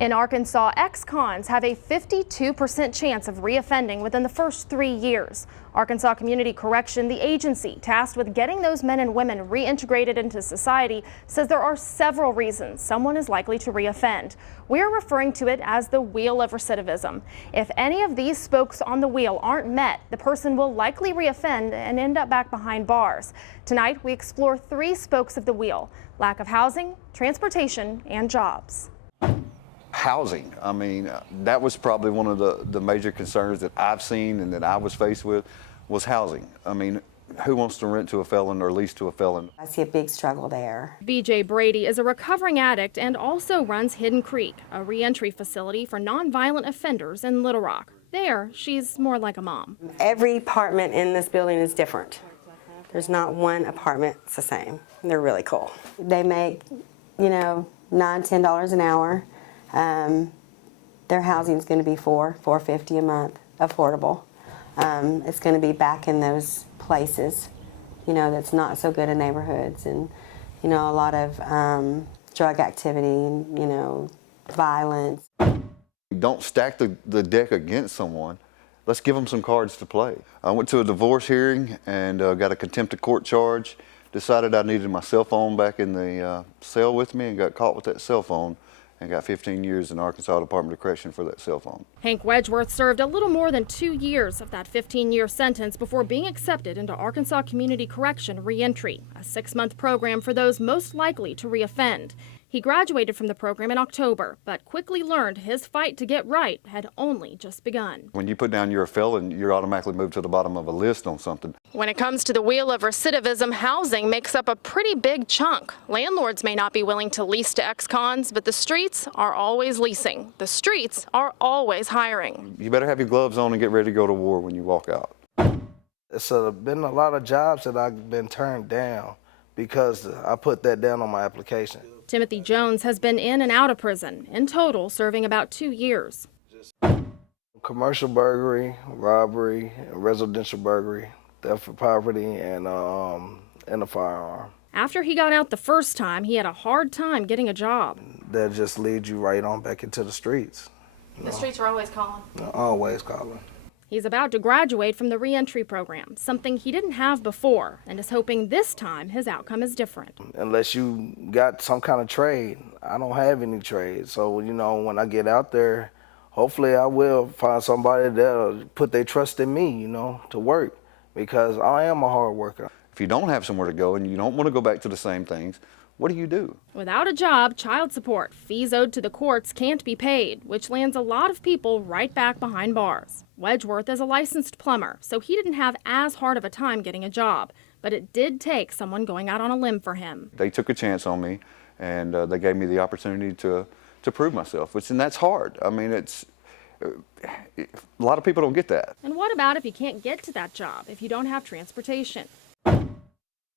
In Arkansas, ex-cons have a 52% chance of reoffending within the first 3 years. Arkansas Community Correction, the agency tasked with getting those men and women reintegrated into society, says there are several reasons someone is likely to reoffend. We're referring to it as the wheel of recidivism. If any of these spokes on the wheel aren't met, the person will likely reoffend and end up back behind bars. Tonight, we explore 3 spokes of the wheel: lack of housing, transportation, and jobs. Housing. I mean, that was probably one of the major concerns that I've seen and that I was faced with was housing. I mean, who wants to rent to a felon or lease to a felon? I see a big struggle there. BJ Brady is a recovering addict and also runs Hidden Creek, a reentry facility for nonviolent offenders in Little Rock. There, she's more like a mom. Every apartment in this building is different. There's not one apartment that's the same. They're really cool. They make, $9, $10 an hour. Their housing is going to be $450 a month, affordable. It's going to be back in those places, that's not so good in neighborhoods, and a lot of drug activity and violence. Don't stack the deck against someone. Let's give them some cards to play. I went to a divorce hearing and got a contempt of court charge. Decided I needed my cell phone back in the cell with me and got caught with that cell phone. And got 15 years in Arkansas Department of Correction for that cell phone. Hank Wedgeworth served a little more than 2 years of that 15-year sentence before being accepted into Arkansas Community Correction Reentry, a 6-month program for those most likely to reoffend. He graduated from the program in October, but quickly learned his fight to get right had only just begun. When you put down you're a felon, you're automatically moved to the bottom of a list on something. When it comes to the wheel of recidivism, housing makes up a pretty big chunk. Landlords may not be willing to lease to ex-cons, but the streets are always leasing. The streets are always hiring. You better have your gloves on and get ready to go to war when you walk out. It's been a lot of jobs that I've been turned down because I put that down on my application. Timothy Jones has been in and out of prison, in total serving about 2 years. Commercial burglary, robbery, residential burglary, theft of property, and a firearm. After he got out the first time, he had a hard time getting a job. That just leads you right on back into the streets. The streets are always calling. Always calling. He's about to graduate from the reentry program, something he didn't have before, and is hoping this time his outcome is different. Unless you got some kind of trade. I don't have any trade. So, when I get out there, hopefully I will find somebody that'll put their trust in me, to work, because I am a hard worker. If you don't have somewhere to go and you don't want to go back to the same things, what do? Without a job, child support, fees owed to the courts can't be paid, which lands a lot of people right back behind bars. Wedgeworth is a licensed plumber, so he didn't have as hard of a time getting a job, but it did take someone going out on a limb for him. They took a chance on me, and they gave me the opportunity to prove myself, and that's hard. I mean, a lot of people don't get that. And what about if you can't get to that job, if you don't have transportation?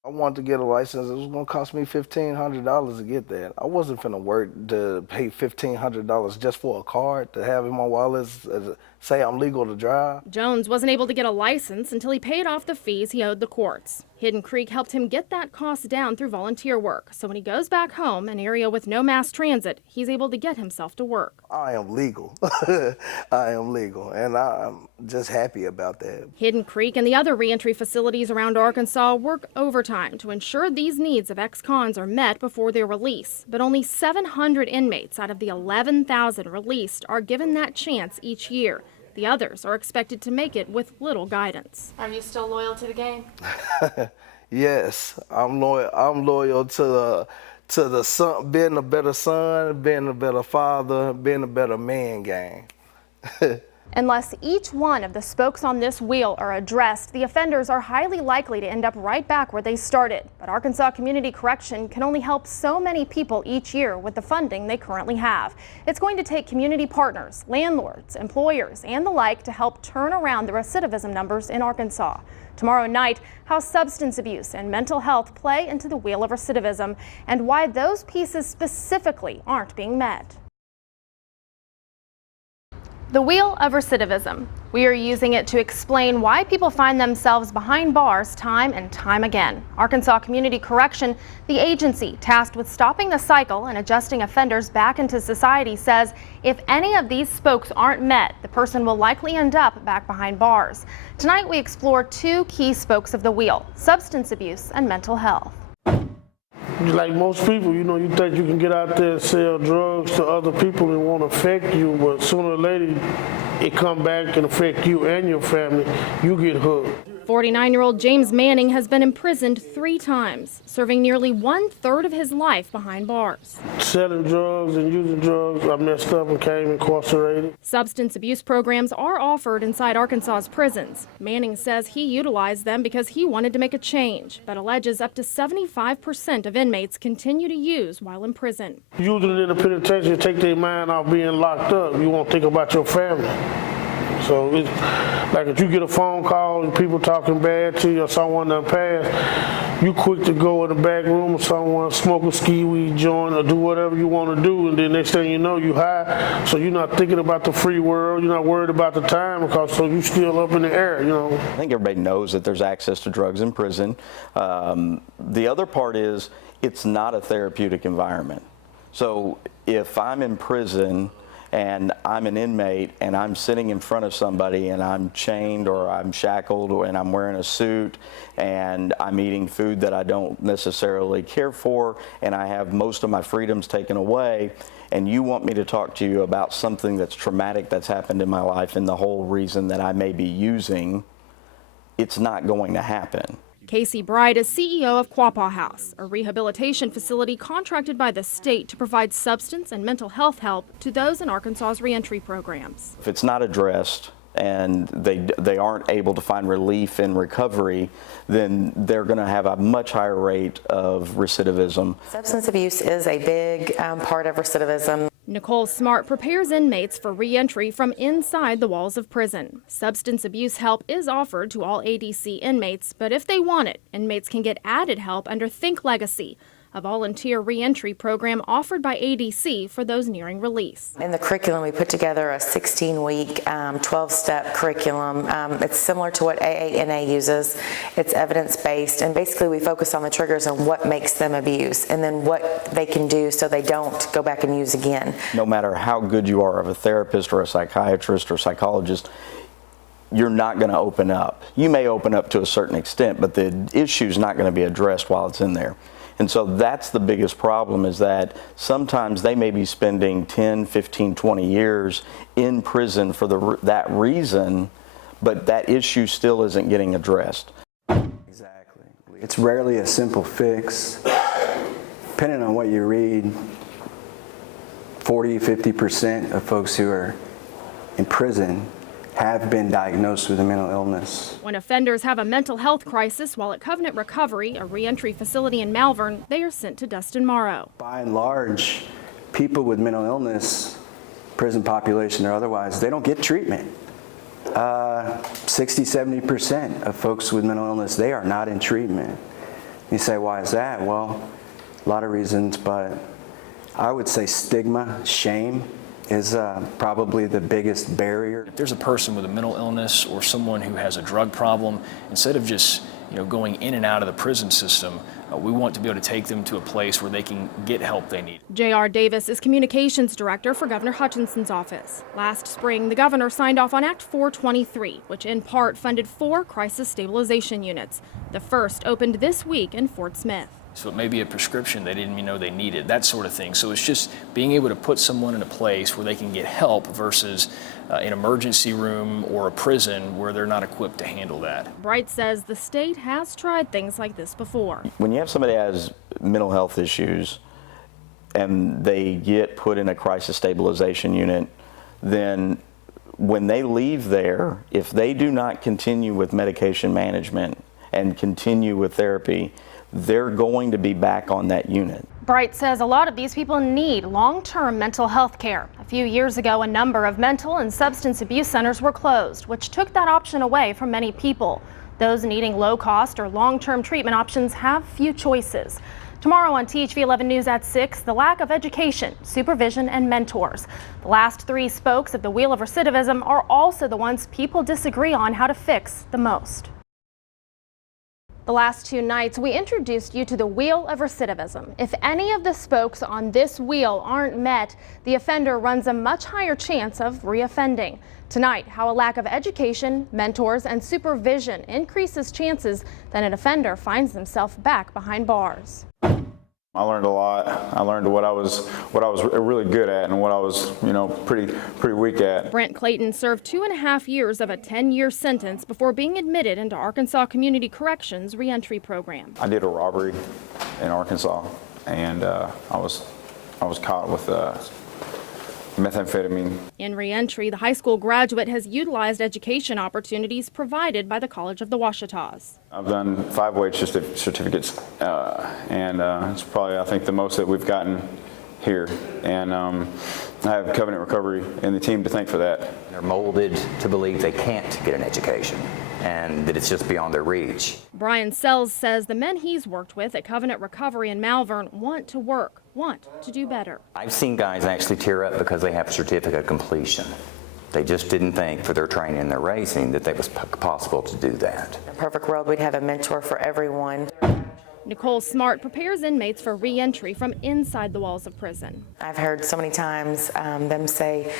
I wanted to get a license. It was going to cost me $1,500 to get that. I wasn't finna work to pay $1,500 just for a card to have in my wallet, say I'm legal to drive. Jones wasn't able to get a license until he paid off the fees he owed the courts. Hidden Creek helped him get that cost down through volunteer work, so when he goes back home, an area with no mass transit, he's able to get himself to work. I am legal. I am legal, and I'm just happy about that. Hidden Creek and the other reentry facilities around Arkansas work overtime to ensure these needs of ex-cons are met before their release, but only 700 inmates out of the 11,000 released are given that chance each year. The others are expected to make it with little guidance. Are you still loyal to the game? Yes, I'm loyal. I'm loyal to the son, being a better son, being a better father, being a better man game. Unless each one of the spokes on this wheel are addressed, the offenders are highly likely to end up right back where they started. But Arkansas Community Correction can only help so many people each year with the funding they currently have. It's going to take community partners, landlords, employers, and the like to help turn around the recidivism numbers in Arkansas. Tomorrow night, how substance abuse and mental health play into the wheel of recidivism and why those pieces specifically aren't being met. The wheel of recidivism. We are using it to explain why people find themselves behind bars time and time again. Arkansas Community Correction, the agency tasked with stopping the cycle and adjusting offenders back into society, says if any of these spokes aren't met, the person will likely end up back behind bars. Tonight we explore two key spokes of the wheel: substance abuse and mental health. Like most people, you think you can get out there and sell drugs to other people and won't affect you, but sooner or later it come back and affect you and your family. You get hooked. 49-year-old James Manning has been imprisoned 3 times, serving nearly 1/3 of his life behind bars. Selling drugs and using drugs, I messed up and came incarcerated. Substance abuse programs are offered inside Arkansas's prisons. Manning says he utilized them because he wanted to make a change, but alleges up to 75% of inmates continue to use while in prison. Using it in the penitentiary, take their mind off being locked up. You won't think about your family. So it's like if you get a phone call and people talking bad to you or someone done passed, you quick to go in the back room with someone, smoke a ski weed joint or do whatever you want to do, and then next thing you know, you high. So you're not thinking about the free world, you're not worried about the time, because so you still up in the air, I think everybody knows that there's access to drugs in prison. The other part is it's not a therapeutic environment. So if I'm in prison and I'm an inmate and I'm sitting in front of somebody and I'm chained or I'm shackled and I'm wearing a suit and I'm eating food that I don't necessarily care for and I have most of my freedoms taken away, and you want me to talk to you about something that's traumatic that's happened in my life and the whole reason that I may be using, it's not going to happen. Casey Bride is CEO of Quapaw House, a rehabilitation facility contracted by the state to provide substance and mental health help to those in Arkansas's reentry programs. If it's not addressed and they aren't able to find relief in recovery, then they're going to have a much higher rate of recidivism. Substance abuse is a big part of recidivism. Nicole Smart prepares inmates for reentry from inside the walls of prison. Substance abuse help is offered to all ADC inmates, but if they want it, inmates can get added help under Think Legacy, a volunteer reentry program offered by ADC for those nearing release. In the curriculum, we put together a 16-week, 12-step curriculum. It's similar to what AA&A uses. It's evidence-based, and basically we focus on the triggers and what makes them abuse, and then what they can do so they don't go back and use again. No matter how good you are of a therapist or a psychiatrist or psychologist, you're not going to open up. You may open up to a certain extent, but the issue's not going to be addressed while it's in there. And so that's the biggest problem, is that sometimes they may be spending 10, 15, 20 years in prison for that reason, but that issue still isn't getting addressed. Exactly. It's rarely a simple fix. Depending on what you read, 40-50% of folks who are in prison have been diagnosed with a mental illness. When offenders have a mental health crisis while at Covenant Recovery, a reentry facility in Malvern, they are sent to Dustin Morrow. By and large, people with mental illness, prison population or otherwise, they don't get treatment. 60-70% of folks with mental illness, they are not in treatment. You say, why is that? Well, a lot of reasons, but I would say stigma, shame, is probably the biggest barrier. If there's a person with a mental illness or someone who has a drug problem, instead of just going in and out of the prison system, we want to be able to take them to a place where they can get help they need. J.R. Davis is communications director for Governor Hutchinson's office. Last spring, the governor signed off on Act 423, which in part funded 4 crisis stabilization units. The first opened this week in Fort Smith. So it may be a prescription they didn't even know they needed, that sort of thing. So it's just being able to put someone in a place where they can get help versus an emergency room or a prison where they're not equipped to handle that. Bright says the state has tried things like this before. When you have somebody who has mental health issues and they get put in a crisis stabilization unit, then when they leave there, if they do not continue with medication management and continue with therapy, they're going to be back on that unit. Bright says a lot of these people need long-term mental health care. A few years ago, a number of mental and substance abuse centers were closed, which took that option away from many people. Those needing low-cost or long-term treatment options have few choices. Tomorrow on THV 11 News at 6, the lack of education, supervision, and mentors. The last three spokes of the wheel of recidivism are also the ones people disagree on how to fix the most. The last two nights, we introduced you to the wheel of recidivism. If any of the spokes on this wheel aren't met, the offender runs a much higher chance of reoffending. Tonight, how a lack of education, mentors, and supervision increases chances that an offender finds themselves back behind bars. I learned a lot. I learned what I was really good at and what I was, pretty weak at. Brent Clayton served 2.5 years of a 10-year sentence before being admitted into Arkansas Community Corrections reentry program. I did a robbery in Arkansas, and I was caught with methamphetamine. In reentry, the high school graduate has utilized education opportunities provided by the College of the Ouachitas. I've done 5 wage certificates, and it's probably, I think, the most that we've gotten here. And I have Covenant Recovery and the team to thank for that. They're molded to believe they can't get an education and that it's just beyond their reach. Brian Sells says the men he's worked with at Covenant Recovery in Malvern want to work, want to do better. I've seen guys actually tear up because they have a certificate of completion. They just didn't think for their training and their racing that it was possible to do that. In a perfect world, we'd have a mentor for everyone. Nicole Smart prepares inmates for re-entry from inside the walls of prison. I've heard so many times them say,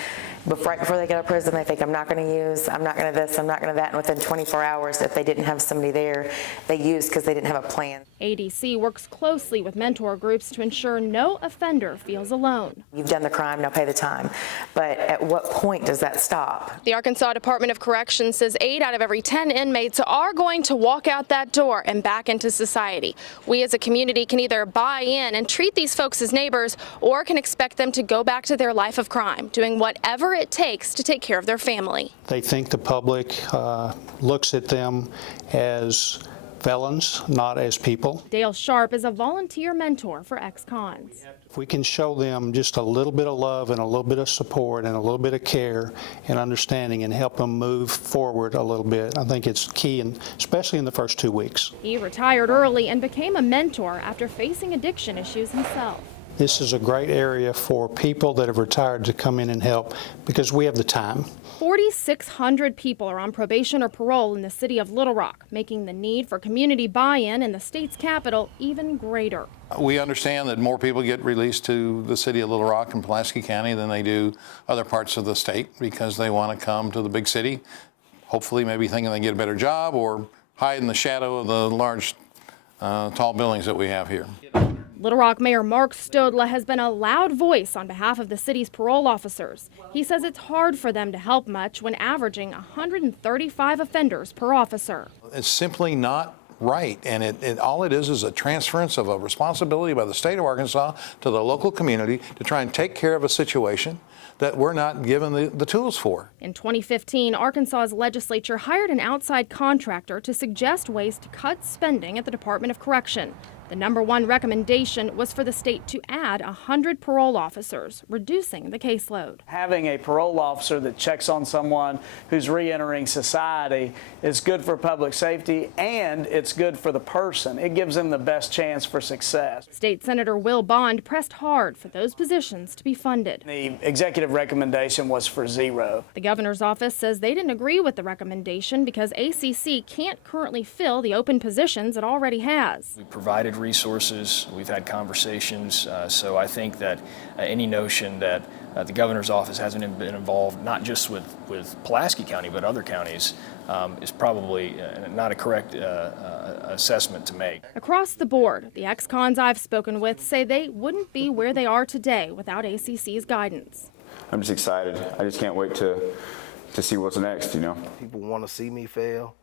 right before they get out of prison, they think, I'm not going to use, I'm not going to this, I'm not going to that, and within 24 hours, if they didn't have somebody there, they used because they didn't have a plan. ADC works closely with mentor groups to ensure no offender feels alone. You've done the crime, now pay the time. But at what point does that stop? The Arkansas Department of Corrections says 8 out of every 10 inmates are going to walk out that door and back into society. We as a community can either buy in and treat these folks as neighbors or can expect them to go back to their life of crime, doing whatever it takes to take care of their family. They think the public looks at them as felons, not as people. Dale Sharp is a volunteer mentor for ex-cons. If we can show them just a little bit of love and a little bit of support and a little bit of care and understanding and help them move forward a little bit, I think it's key, and especially in the first 2 weeks. He retired early and became a mentor after facing addiction issues himself. This is a great area for people that have retired to come in and help because we have the time. 4,600 people are on probation or parole in the city of Little Rock, making the need for community buy-in in the state's capital even greater. We understand that more people get released to the city of Little Rock and Pulaski County than they do other parts of the state because they want to come to the big city, hopefully maybe thinking they get a better job or hide in the shadow of the large, tall buildings that we have here. Little Rock Mayor Mark Stodla has been a loud voice on behalf of the city's parole officers. He says it's hard for them to help much when averaging 135 offenders per officer. It's simply not right, and all it is a transference of a responsibility by the state of Arkansas to the local community to try and take care of a situation that we're not given the tools for. In 2015, Arkansas's legislature hired an outside contractor to suggest ways to cut spending at the Department of Correction. The #1 recommendation was for the state to add 100 parole officers, reducing the caseload. Having a parole officer that checks on someone who's re-entering society is good for public safety and it's good for the person. It gives them the best chance for success. State Senator Will Bond pressed hard for those positions to be funded. The executive recommendation was for 0. The governor's office says they didn't agree with the recommendation because ACC can't currently fill the open positions it already has. We provided resources, we've had conversations, so I think that any notion that the governor's office hasn't been involved, not just with Pulaski County, but other counties, is probably not a correct assessment to make. Across the board, the ex-cons I've spoken with say they wouldn't be where they are today without ACC's guidance. I'm just excited. I just can't wait to see what's next, People want to see me fail,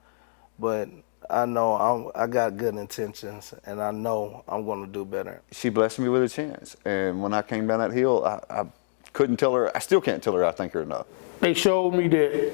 but I know I got good intentions, and I know I'm going to do better. She blessed me with a chance, and when I came down that hill, I couldn't tell her, I still can't tell her I thank her enough. They showed me that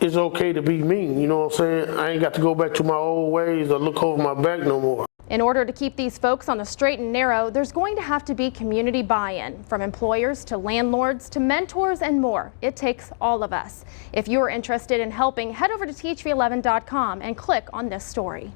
it's okay to be me, you know what I'm saying? I ain't got to go back to my old ways or look over my back no more. In order to keep these folks on the straight and narrow, there's going to have to be community buy-in, from employers to landlords to mentors and more. It takes all of us. If you are interested in helping, head over to THV11.com and click on this story.